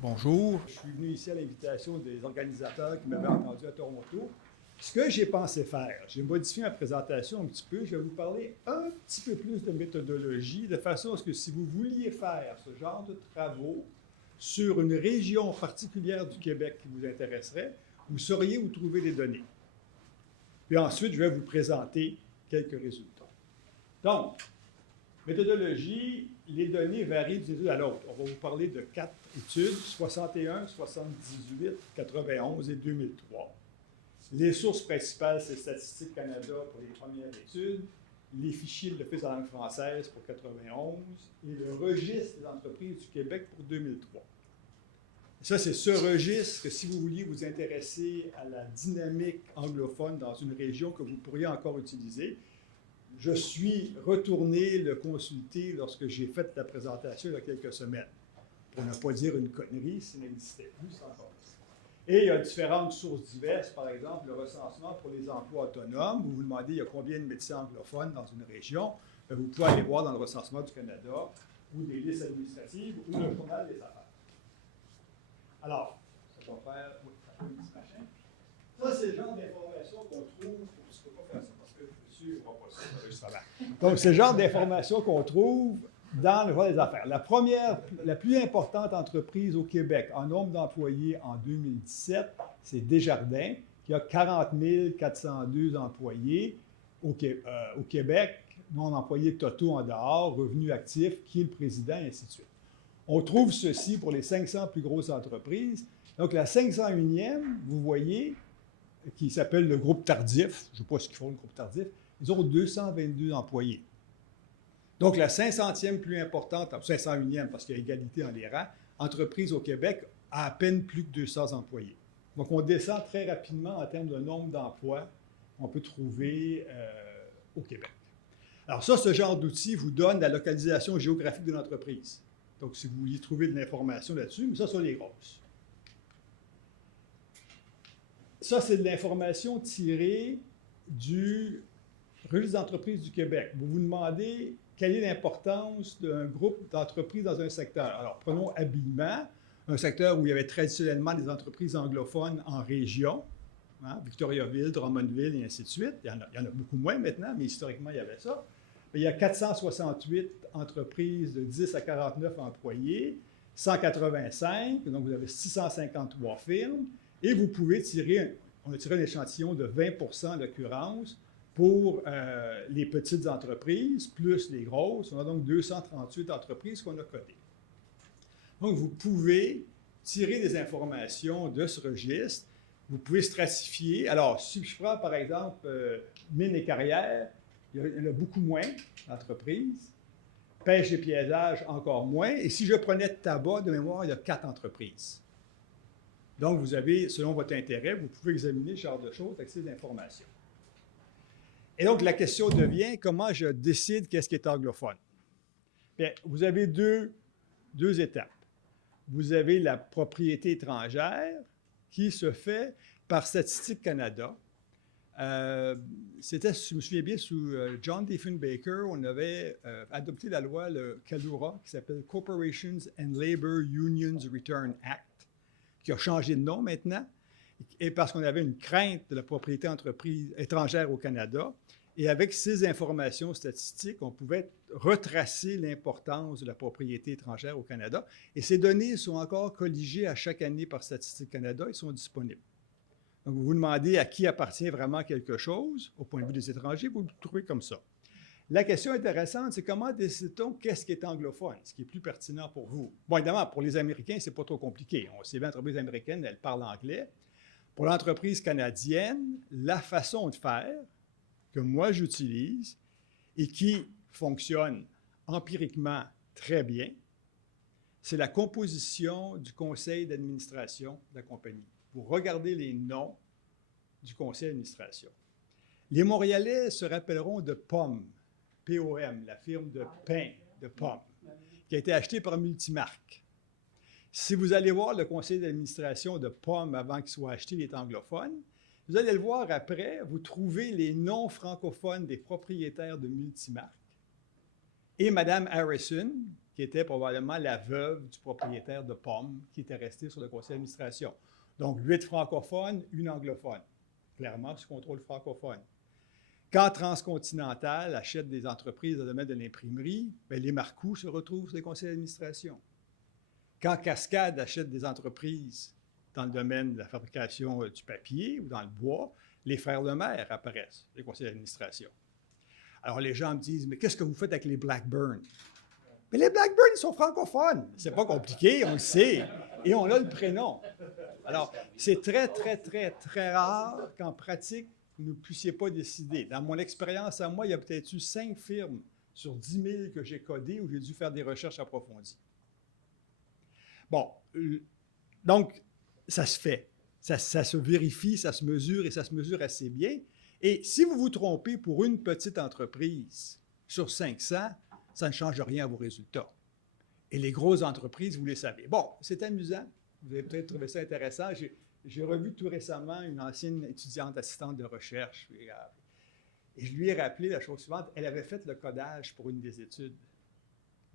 Bonjour. Je suis venu ici à l'invitation des organisateurs qui m'avaient entendu à Toronto. Ce que j'ai pensé faire, j'ai modifié ma présentation un petit peu. Je vais vous parler un petit peu plus de méthodologie, de façon à ce que si vous vouliez faire ce genre de travaux sur une région particulière du Québec qui vous intéresserait, vous sauriez où trouver les données. Puis ensuite, je vais vous présenter quelques résultats. Donc, méthodologie, les données varient d'une étude à l'autre. On va vous parler de 4 études, 61, 78, 91 et 2003. Les sources principales, c'est Statistique Canada pour les premières études, les fichiers de l'Office de la langue française pour 91 et le registre des entreprises du Québec pour 2003. Et ça, c'est ce registre que si vous vouliez vous intéresser à la dynamique anglophone dans une région que vous pourriez encore utiliser, je suis retourné le consulter lorsque j'ai fait la présentation il y a quelques semaines. Pour ne pas dire une connerie, s'il n'existait plus, c'est encore ça. Et il y a différentes sources diverses, par exemple, le recensement pour les emplois autonomes. Vous vous demandez il y a combien de médecins anglophones dans une région. Vous pouvez aller voir dans le recensement du Canada, ou des listes administratives, ou le journal des affaires. Alors, ça va faire... Oui, ça fait un petit machin. Ça, c'est le genre d'information qu'on trouve... Je ne peux pas faire ça parce que monsieur ne voit pas ça. Donc, c'est le genre d'information qu'on trouve dans le journal des affaires. La plus importante entreprise au Québec en nombre d'employés en 2017, c'est Desjardins, qui a 40 402 employés au Québec, non employés totaux en dehors, revenus actifs, qui est le président, et ainsi de suite. On trouve ceci pour les 500 plus grosses entreprises. Donc, la 501e, vous voyez, qui s'appelle le groupe Tardif, je ne sais pas ce qu'ils font, le groupe Tardif, ils ont 222 employés. Donc, la 500e plus importante, 501e parce qu'il y a égalité dans les rangs, entreprise au Québec a à peine plus que 200 employés. Donc, on descend très rapidement en termes de nombre d'emplois qu'on peut trouver au Québec. Alors ça, ce genre d'outil vous donne la localisation géographique de l'entreprise. Donc, si vous vouliez trouver de l'information là-dessus, mais ça, sont les grosses. Ça, c'est de l'information tirée du registre d'entreprises du Québec. Vous vous demandez quelle est l'importance d'un groupe d'entreprises dans un secteur. Alors, prenons habillement, un secteur où il y avait traditionnellement des entreprises anglophones en région, hein, Victoriaville, Drummondville, et ainsi de suite. Il y en a beaucoup moins maintenant, mais historiquement, il y avait ça. Il y a 468 entreprises de 10 à 49 employés, 185, donc vous avez 653 firmes, et vous pouvez on a tiré un échantillon de 20% d'occurrence pour les petites entreprises, plus les grosses. On a donc 238 entreprises qu'on a codées. Donc, vous pouvez tirer des informations de ce registre. Vous pouvez stratifier. Alors, si je prends, par exemple, mines et carrières, il y en a beaucoup moins d'entreprises. Pêche et piégeage, encore moins. Et si je prenais tabac, de mémoire, il y a 4 entreprises. Donc, vous avez, selon votre intérêt, vous pouvez examiner ce genre de choses avec ces informations. Et donc, la question devient, comment je décide qu'est-ce qui est anglophone? Bien, vous avez deux étapes. Vous avez la propriété étrangère qui se fait par Statistique Canada. C'était, je me souviens bien, sous John Diefenbaker, on avait adopté la loi, le CALURA, qui s'appelle Corporations and Labor Unions Return Act, qui a changé de nom maintenant, et parce qu'on avait une crainte de la propriété étrangère au Canada. Et avec ces informations statistiques, on pouvait retracer l'importance de la propriété étrangère au Canada. Et ces données sont encore colligées à chaque année par Statistique Canada et sont disponibles. Donc, vous vous demandez à qui appartient vraiment quelque chose, au point de vue des étrangers, vous le trouvez comme ça. La question intéressante, c'est comment décide-t-on qu'est-ce qui est anglophone, ce qui est plus pertinent pour vous? Bon, évidemment, pour les Américains, c'est pas trop compliqué. On sait bien, l'entreprise américaine, elle parle anglais. Pour l'entreprise canadienne, la façon de faire que moi j'utilise et qui fonctionne empiriquement très bien, c'est la composition du conseil d'administration de la compagnie. Vous regardez les noms du conseil d'administration. Les Montréalais se rappelleront de POM, P-O-M, la firme de pain de POM, qui a été achetée par Multimarque. Si vous allez voir le conseil d'administration de POM avant qu'il soit acheté, il est anglophone. Vous allez le voir après, vous trouvez les noms francophones des propriétaires de Multimarque et Mme Harrison, qui était probablement la veuve du propriétaire de Pomme, qui était resté sur le conseil d'administration. Donc, 8 francophones, une anglophone. Clairement, sous contrôle francophone. Quand Transcontinental achète des entreprises dans le domaine de l'imprimerie, bien, les Marcoux se retrouvent sur les conseils d'administration. Quand Cascade achète des entreprises dans le domaine de la fabrication du papier ou dans le bois, les frères Lemaire apparaissent, les conseils d'administration. Alors, les gens me disent, mais qu'est-ce que vous faites avec les Blackburn? Mais les Blackburn, ils sont francophones. C'est pas compliqué, on le sait. Et on a le prénom. Alors, c'est très, très, très, très rare qu'en pratique, vous ne puissiez pas décider. Dans mon expérience à moi, il y a peut-être eu 5 firmes sur 10 000 que j'ai codées où j'ai dû faire des recherches approfondies. Bon, donc, ça se fait. Ça se vérifie, ça se mesure et ça se mesure assez bien. Et si vous vous trompez pour une petite entreprise sur 500, ça ne change rien à vos résultats. Et les grosses entreprises, vous les savez. Bon, c'est amusant. Vous avez peut-être trouvé ça intéressant. J'ai revu tout récemment une ancienne étudiante assistante de recherche. Et je lui ai rappelé la chose suivante. Elle avait fait le codage pour une des études.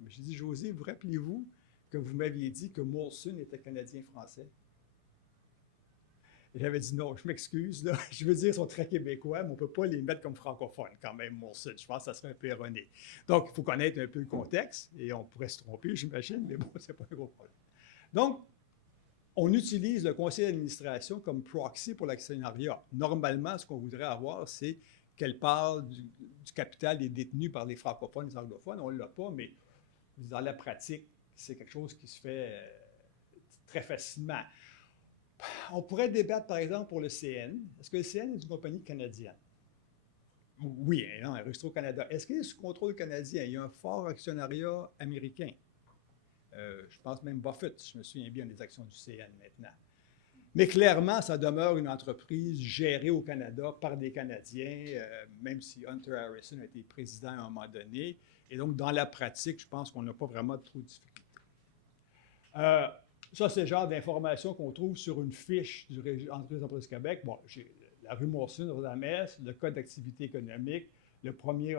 J'ai dit, José, vous rappelez-vous que vous m'aviez dit que Molson était canadien-français? Et j'avais dit non, je m'excuse, là. Je veux dire, ils sont très québécois, mais on ne peut pas les mettre comme francophones quand même, Molson. Je pense que ça serait un peu erroné. Donc, il faut connaître un peu le contexte, et on pourrait se tromper, j'imagine, mais bon, ce n'est pas un gros problème. Donc, on utilise le conseil d'administration comme proxy pour l'actionnariat. Normalement, ce qu'on voudrait avoir, c'est qu'elle parle du capital est détenu par les francophones et les anglophones. On ne l'a pas, mais dans la pratique, c'est quelque chose qui se fait très facilement. On pourrait débattre, par exemple, pour le CN. Est-ce que le CN est une compagnie canadienne? Oui, non, Restro-Canada. Est-ce qu'il est sous contrôle canadien? Il y a un fort actionnariat américain. Je pense même Buffett, si je me souviens bien, des actions du CN maintenant. Mais clairement, ça demeure une entreprise gérée au Canada par des Canadiens, même si Hunter Harrison a été président à un moment donné. Et donc, dans la pratique, je pense qu'on n'a pas vraiment trop de difficultés. Ça, c'est le genre d'informations qu'on trouve sur une fiche du Entreprise d'entreprise du Québec. Bon, j'ai la rue Molson, Rosamès, le code d'activité économique, le premier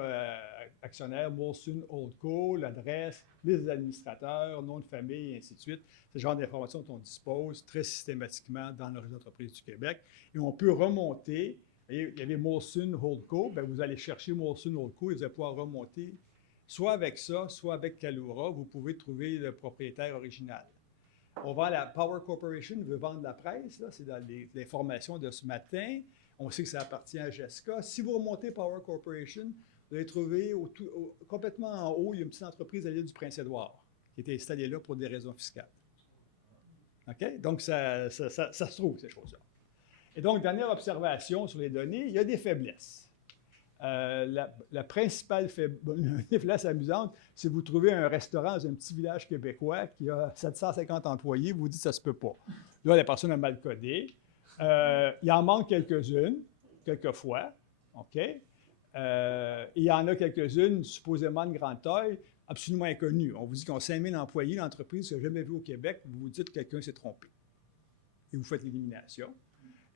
actionnaire, Molson Holdco, l'adresse, les administrateurs, nom de famille, et ainsi de suite. C'est le genre d'informations dont on dispose très systématiquement dans le réseau d'entreprise du Québec. Et on peut remonter. Il y avait Molson Holdco. Bien, vous allez chercher Molson Holdco et vous allez pouvoir remonter soit avec ça, soit avec Kalura. Vous pouvez trouver le propriétaire original. On vend la Power Corporation, veut vendre la presse, là, c'est dans l'information de ce matin. On sait que ça appartient à Jessica. Si vous remontez Power Corporation, vous allez trouver complètement en haut, il y a une petite entreprise à l'île du Prince-Édouard qui était installée là pour des raisons fiscales. OK? Donc, ça se trouve, ces choses-là. Et donc, dernière observation sur les données, il y a des faiblesses. La principale faiblesse amusante, c'est que vous trouvez un restaurant dans un petit village québécois qui a 750 employés, vous vous dites que ça ne se peut pas. Là, la personne a mal codé. Il en manque quelques-unes, quelquefois. OK? Il y en a quelques-unes, supposément de grande taille, absolument inconnues. On vous dit qu'on a 5000 employés, l'entreprise que vous n'avez jamais vue au Québec, vous vous dites que quelqu'un s'est trompé. Et vous faites l'élimination.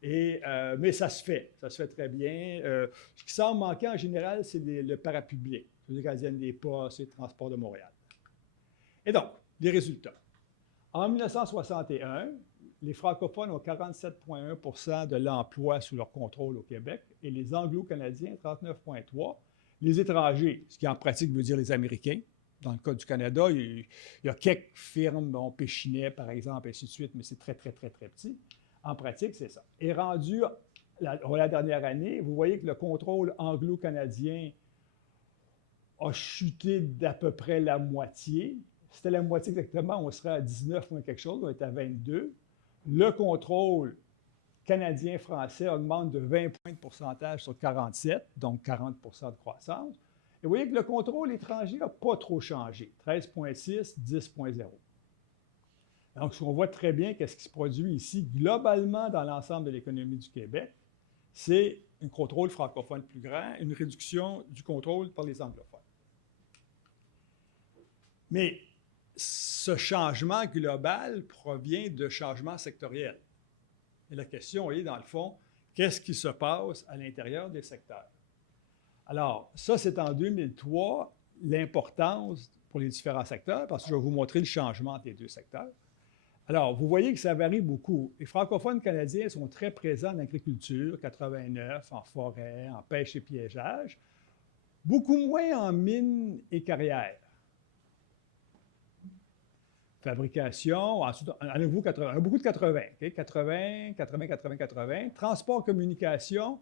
Mais ça se fait très bien. Ce qui semble manquer en général, c'est le parapublic, les Canadiennes des Postes et le Transport de Montréal. Et donc, les résultats. En 1961, les francophones ont 47,1 % de l'emploi sous leur contrôle au Québec et les anglo-canadiens, 39,3 %. Les étrangers, ce qui en pratique veut dire les Américains. Dans le cas du Canada, il y a quelques firmes, Péchinet par exemple, et ainsi de suite, mais c'est très, très, très, très petit. En pratique, c'est ça. Et rendu la dernière année, vous voyez que le contrôle anglo-canadien a chuté d'à peu près la moitié. C'était la moitié exactement, on serait à 19 ou quelque chose, on est à 22. Le contrôle canadien-français augmente de 20 points de pourcentage sur 47, donc 40 % de croissance. Et vous voyez que le contrôle étranger n'a pas trop changé, 13,6, 10,0. Donc, ce qu'on voit très bien, qu'est-ce qui se produit ici globalement dans l'ensemble de l'économie du Québec, c'est un contrôle francophone plus grand, une réduction du contrôle par les anglophones. Mais ce changement global provient de changements sectoriels. Et la question est, dans le fond, qu'est-ce qui se passe à l'intérieur des secteurs? Alors, ça, c'est en 2003, l'importance pour les différents secteurs, parce que je vais vous montrer le changement entre les deux secteurs. Alors, vous voyez que ça varie beaucoup. Les francophones canadiens sont très présents en agriculture, 89, en forêt, en pêche et piégeage, beaucoup moins en mines et carrières. Fabrication, ensuite, à nouveau, beaucoup de 80, okay? 80, 80, 80, 80. Transport, communication.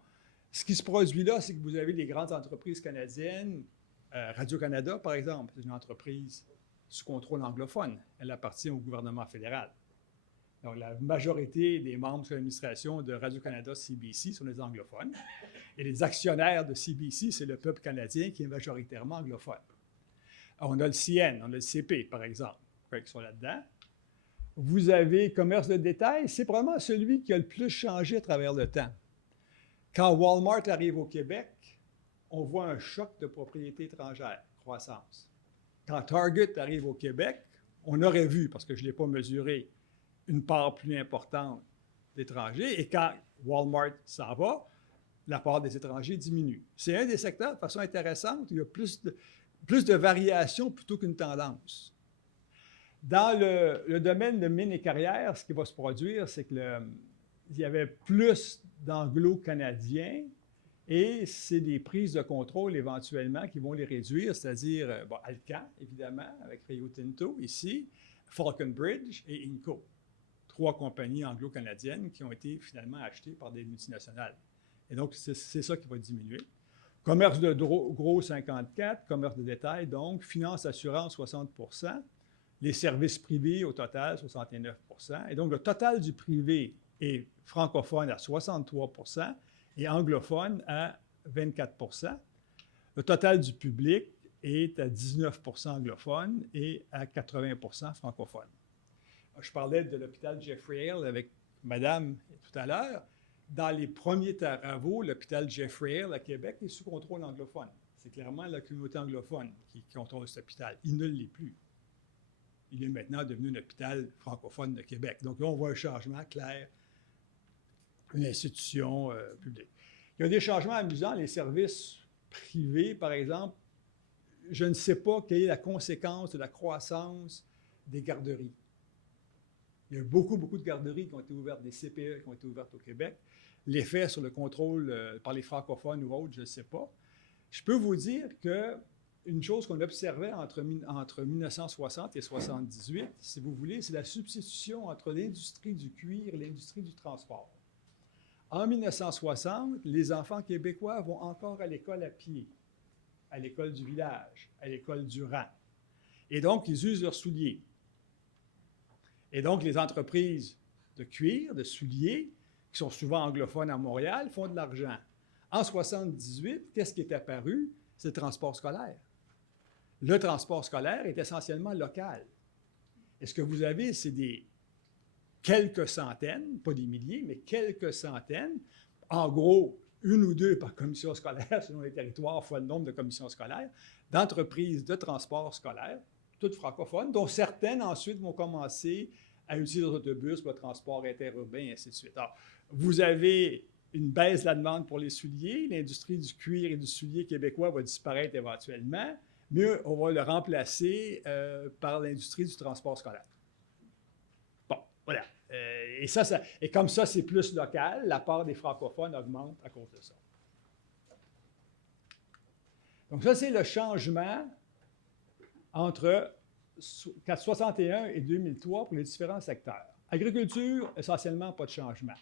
Ce qui se produit là, c'est que vous avez les grandes entreprises canadiennes. Radio-Canada, par exemple, c'est une entreprise sous contrôle anglophone. Elle appartient au gouvernement fédéral. Donc, la majorité des membres de l'administration de Radio-Canada CBC sont des anglophones. Et les actionnaires de CBC, c'est le peuple canadien qui est majoritairement anglophone. Alors, on a le CN, on a le CP, par exemple, qui sont là-dedans. Vous avez commerce de détail, c'est probablement celui qui a le plus changé à travers le temps. Quand Walmart arrive au Québec, on voit un choc de propriété étrangère, croissance. Quand Target arrive au Québec, on aurait vu, parce que je ne l'ai pas mesuré, une part plus importante d'étrangers. Et quand Walmart s'en va, la part des étrangers diminue. C'est un des secteurs, de façon intéressante, où il y a plus de variations plutôt qu'une tendance. Dans le domaine de mines et carrières, ce qui va se produire, c'est qu'il y avait plus d'anglo-canadiens et c'est des prises de contrôle éventuellement qui vont les réduire, c'est-à-dire Alcan, évidemment, avec Rio Tinto ici, Falconbridge et Inco. 3 compagnies anglo-canadiennes qui ont été finalement achetées par des multinationales. Et donc, c'est ça qui va diminuer. Commerce de gros, 54, commerce de détail, donc, finance, assurance, 60 %, les services privés, au total, 69 %. Et donc, le total du privé est francophone à 63 % et anglophone à 24 %. Le total du public est à 19 % anglophone et à 80 % francophone. Je parlais de l'hôpital Jeffrey Hill avec Madame tout à l'heure. Dans les premiers travaux, l'hôpital Jeffrey Hill à Québec est sous contrôle anglophone. C'est clairement la communauté anglophone qui contrôle cet hôpital. Il ne l'est plus. Il est maintenant devenu un hôpital francophone de Québec. Donc là, on voit un changement clair, une institution publique. Il y a des changements amusants. Les services privés, par exemple, je ne sais pas quelle est la conséquence de la croissance des garderies. Il y a beaucoup de garderies qui ont été ouvertes, des CPE qui ont été ouvertes au Québec. L'effet sur le contrôle par les francophones ou autres, je ne sais pas. Je peux vous dire qu'une chose qu'on observait entre 1960 et 1978, si vous voulez, c'est la substitution entre l'industrie du cuir et l'industrie du transport. En 1960, les enfants québécois vont encore à l'école à pied, à l'école du village, à l'école du rang. Et donc, ils usent leurs souliers. Et donc, les entreprises de cuir, de souliers, qui sont souvent anglophones à Montréal, font de l'argent. En 1978, qu'est-ce qui est apparu? C'est le transport scolaire. Le transport scolaire est essentiellement local. Et ce que vous avez, c'est des quelques centaines, pas des milliers, mais quelques centaines, en gros, 1 ou 2 par commission scolaire, selon les territoires, fois le nombre de commissions scolaires, d'entreprises de transport scolaire, toutes francophones, dont certaines ensuite vont commencer à utiliser les autobus pour le transport interurbain, et ainsi de suite. Alors, vous avez une baisse de la demande pour les souliers. L'industrie du cuir et du soulier québécois va disparaître éventuellement, mais on va le remplacer par l'industrie du transport scolaire. Bon, voilà. Et comme ça, c'est plus local. La part des francophones augmente à cause de ça. Donc ça, c'est le changement entre 1961 et 2003 pour les différents secteurs. Agriculture, essentiellement pas de changement.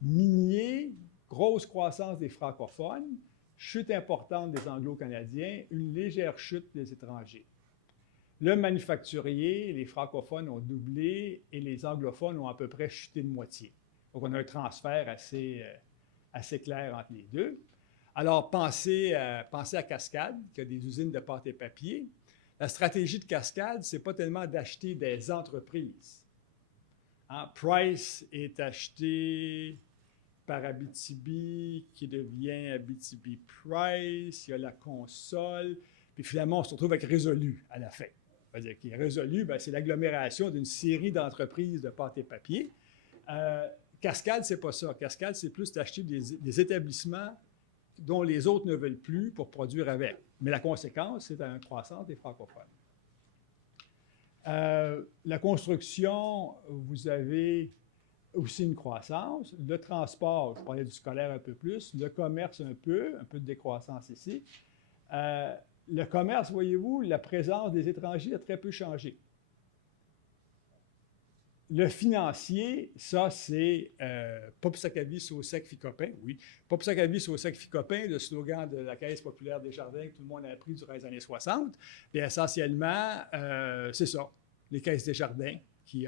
Minier, grosse croissance des francophones, chute importante des anglo-canadiens, une légère chute des étrangers. Le manufacturier, les francophones ont doublé et les anglophones ont à peu près chuté de moitié. Donc, on a un transfert assez clair entre les deux. Alors, pensez à Cascade, qui a des usines de pâte et papier. La stratégie de Cascade, ce n'est pas tellement d'acheter des entreprises. Hein? Price est acheté par Abitibi, qui devient Abitibi Price. Il y a la console. Puis finalement, on se retrouve avec Résolu à la fin. C'est-à-dire qu'il est Résolu, c'est l'agglomération d'une série d'entreprises de pâte et papier. Cascade, c'est pas ça. Cascade, c'est plus d'acheter des établissements dont les autres ne veulent plus pour produire avec. Mais la conséquence, c'est une croissance des francophones. La construction, vous avez aussi une croissance. Le transport, je parlais du scolaire un peu plus. Le commerce un peu de décroissance ici. Le commerce, voyez-vous, la présence des étrangers a très peu changé. Le financier, ça, c'est Popsakavi, Saussec, Ficopin. Oui, Popsakavi, Saussec, Ficopin, le slogan de la Caisse populaire des Jardins que tout le monde a appris durant les années 60. Puis essentiellement, c'est ça, les Caisses des Jardins qui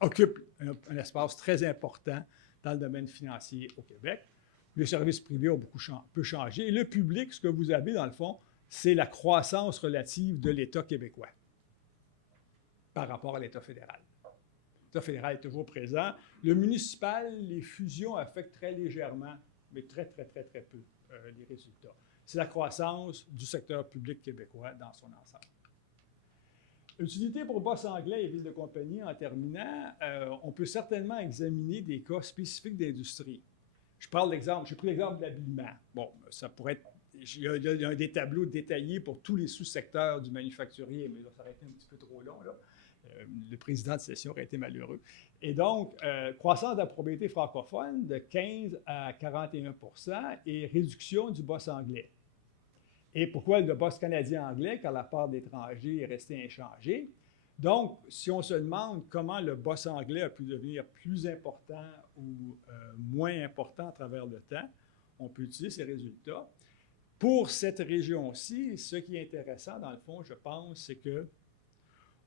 occupent un espace très important dans le domaine financier au Québec. Les services privés ont peu changé. Et le public, ce que vous avez, dans le fond, c'est la croissance relative de l'État québécois par rapport à l'État fédéral. L'État fédéral est toujours présent. Le municipal, les fusions affectent très légèrement, mais très peu les résultats. C'est la croissance du secteur public québécois dans son ensemble. Utilité pour Boss Anglais et Ville de compagnie, en terminant, on peut certainement examiner des cas spécifiques d'industrie. J'ai pris l'exemple de l'habillement. Bon, ça pourrait être... Il y a des tableaux détaillés pour tous les sous-secteurs du manufacturier, mais là, ça aurait été un petit peu trop long, là. Le président de session aurait été malheureux. Et donc, croissance de la propriété francophone de 15 à 41 % et réduction du boss anglais. Et pourquoi le boss canadien-anglais, car la part d'étrangers est restée inchangée? Donc, si on se demande comment le boss anglais a pu devenir plus important ou moins important à travers le temps, on peut utiliser ces résultats. Pour cette région-ci, ce qui est intéressant, dans le fond, je pense, c'est que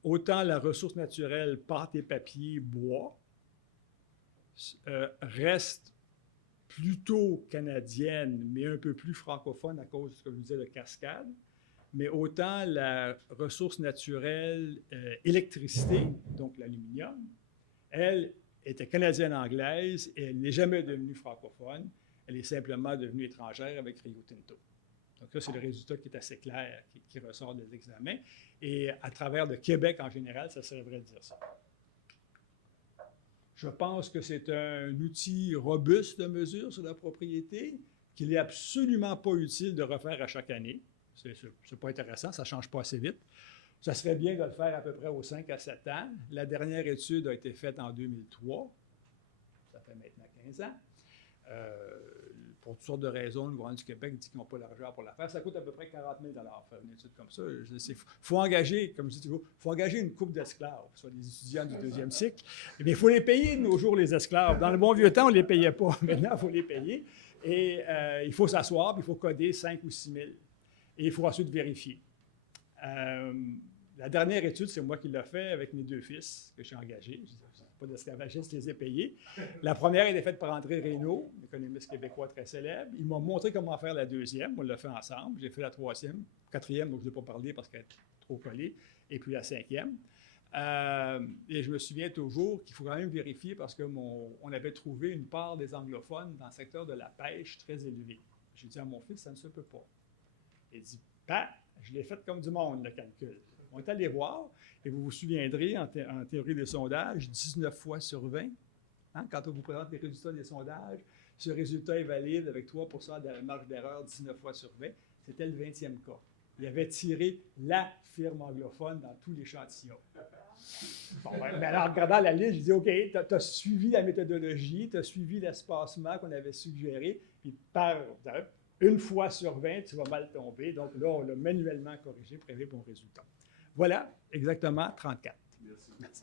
autant la ressource naturelle, pâte et papier, bois, reste plutôt canadienne, mais un peu plus francophone à cause de ce que je vous disais de cascade, mais autant la ressource naturelle, électricité, donc l'aluminium, elle était canadienne-anglaise et elle n'est jamais devenue francophone, elle est simplement devenue étrangère avec Rio Tinto. Donc ça, c'est le résultat qui est assez clair, qui ressort des examens. Et à travers le Québec en général, ça serait vrai de dire ça. Je pense que c'est un outil robuste de mesure sur la propriété, qu'il n'est absolument pas utile de refaire à chaque année. C'est pas intéressant, ça ne change pas assez vite. Ça serait bien de le faire à peu près aux 5 à 7 ans. La dernière étude a été faite en 2003. Ça fait maintenant 15 ans. Pour toutes sortes de raisons, le gouvernement du Québec dit qu'ils n'ont pas l'argent pour la faire. Ça coûte à peu près 40 000 faire une étude comme ça. Il faut engager, comme je dis, il faut engager une couple d'esclaves, soit des étudiants du deuxième cycle. Mais il faut les payer de nos jours, les esclaves. Dans le bon vieux temps, on ne les payait pas. Maintenant, il faut les payer. Et il faut s'asseoir, puis il faut coder 5 ou 6 000. Et il faut ensuite vérifier. La dernière étude, c'est moi qui l'ai fait avec mes 2 fils que j'ai engagés. Pas d'esclavagistes, je les ai payés. La première était faite par André Reynaud, économiste québécois très célèbre. Il m'a montré comment faire la deuxième. On l'a fait ensemble. J'ai fait la troisième, quatrième, donc je ne l'ai pas parlé parce qu'elle est trop collée. Et puis la cinquième. Et je me souviens toujours qu'il faut quand même vérifier parce qu'on avait trouvé une part des anglophones dans le secteur de la pêche très élevée. J'ai dit à mon fils, ça ne se peut pas. Il dit, je l'ai fait comme du monde, le calcul. On est allé voir, et vous vous souviendrez, en théorie des sondages, 19 fois sur 20, quand on vous présente les résultats des sondages, ce résultat est valide avec 3 % de marge d'erreur 19 fois sur 20. C'était le 20e cas. Il avait tiré la firme anglophone dans tous l'échantillon. Bon, mais alors, en regardant la liste, je dis, OK, tu as suivi la méthodologie, tu as suivi l'espacement qu'on avait suggéré, puis une fois sur 20, tu vas mal tomber. Donc là, on l'a manuellement corrigé pour arriver au bon résultat. Voilà, exactement 34. Merci.